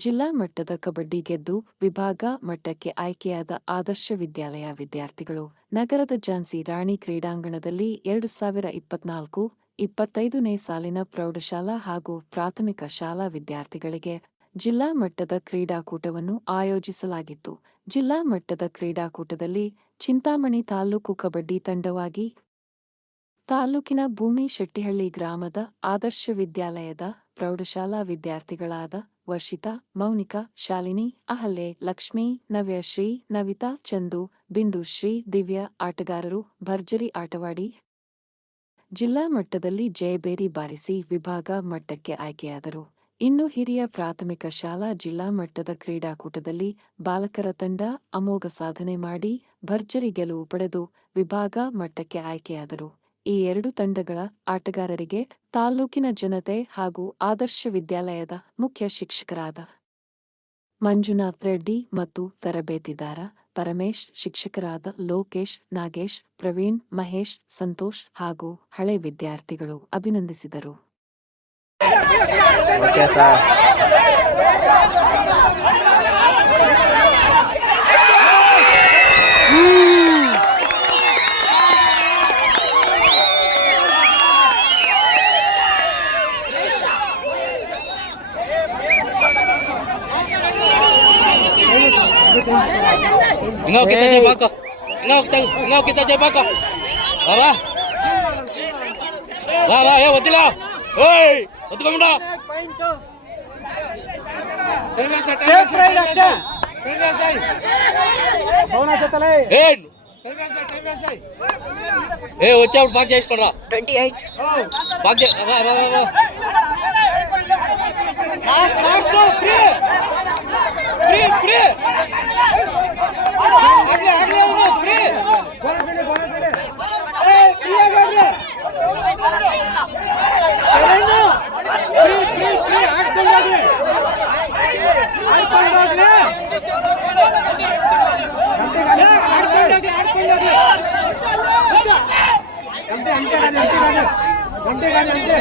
ಜಿಲ್ಲಾ ಮಟ್ಟದ ಕಬಡ್ಡಿ ಗೆದ್ದು ವಿಭಾಗ ಮಟ್ಟಕ್ಕೆ ಆಯ್ಕೆಯಾದ ಆದರ್ಶ ವಿದ್ಯಾಲಯ ವಿದ್ಯಾರ್ಥಿಗಳು. ನಗರದ ಝಾನ್ಸಿ ರಾಣಿ ಕ್ರೀಡಾಂಗಣದಲ್ಲಿ ಎರಡು ಸಾವಿರ ಇಪ್ಪತ್ನಾಲ್ಕು, ಇಪ್ಪತ್ತೈದನೇ ಸಾಲಿನ ಪ್ರೌಢಶಾಲಾ ಹಾಗೂ ಪ್ರಾಥಮಿಕ ಶಾಲಾ ವಿದ್ಯಾರ್ಥಿಗಳಿಗೆ ಜಿಲ್ಲಾ ಮಟ್ಟದ ಕ್ರೀಡಾಕೂಟವನ್ನು ಆಯೋಜಿಸಲಾಗಿತ್ತು. ಜಿಲ್ಲಾ ಮಟ್ಟದ ಕ್ರೀಡಾಕೂಟದಲ್ಲಿ ಚಿಂತಾಮಣಿ ತಾಲೂಕು ಕಬಡ್ಡಿ ತಂಡವಾಗಿ ತಾಲೂಕಿನ ಭೂಮಿ ಶೆಟ್ಟಿಹಳ್ಳಿ ಗ್ರಾಮದ ಆದರ್ಶ ವಿದ್ಯಾಲಯದ ಪ್ರೌಢಶಾಲಾ ವಿದ್ಯಾರ್ಥಿಗಳಾದ ವರ್ಷಿತಾ, ಮೌನಿಕಾ, ಶಾಲಿನಿ ಅಹಲ್ಲೆ ಲಕ್ಷ್ಮೀ ನವ್ಯಶ್ರೀ ನವಿತಾ, ಚಂದು, ಬಿಂದು ಶ್ರೀ, ದಿವ್ಯ, ಆಟಗಾರರು, ಭರ್ಜರಿ ಆಟವಾಡಿ ಜಿಲ್ಲಾ ಮಟ್ಟದಲ್ಲಿ ಜಯಬೇರಿ ಬಾರಿಸಿ ವಿಭಾಗ ಮಟ್ಟಕ್ಕೆ ಆಯ್ಕೆಯಾದರು. ಇನ್ನು ಹಿರಿಯ ಪ್ರಾಥಮಿಕ ಶಾಲಾ ಜಿಲ್ಲಾ ಮಟ್ಟದ ಕ್ರೀಡಾಕೂಟದಲ್ಲಿ ಬಾಲಕರ ತಂಡ ಅಮೋಘ ಸಾಧನೆ ಮಾಡಿ ಭರ್ಜರಿ ಗೆಲುವು ಪಡೆದು ವಿಭಾಗ ಮಟ್ಟಕ್ಕೆ ಆಯ್ಕೆಯಾದರು. ಈ ಎರಡು ತಂಡಗಳ ಆಟಗಾರರಿಗೆ ತಾಲೂಕಿನ ಜನತೆ ಹಾಗೂ ಆದರ್ಶ ವಿದ್ಯಾಲಯದ ಮುಖ್ಯ ಶಿಕ್ಷಕರಾದ ಮಂಜುನಾಥ್ ರೆಡ್ಡಿ ಮತ್ತು ತರಬೇತಿದಾರ ಪರಮೇಶ್, ಶಿಕ್ಷಕರಾದ ಲೋಕೇಶ್, ನಾಗೇಶ್, ಪ್ರವೀಣ್, ಮಹೇಶ್, ಸಂತೋಷ್ ಹಾಗೂ ಹಳೆ ವಿದ್ಯಾರ್ಥಿಗಳು ಅಭಿನಂದಿಸಿದರು. Ngaw kita coba kok. Ngaw kita ngaw kita coba kok. Apa? Wah wah ya wadilah. Hei, వద్దు కమ్ముడా సేఫ్ రైడ్ అట్ట ఏ వచ్చేప్పుడు బాగా చేసుకోరా ట్వంటీ ఎయిట్ బాగా లాస్ట్ లాస్ట్ இங்கே இங்கே இங்கே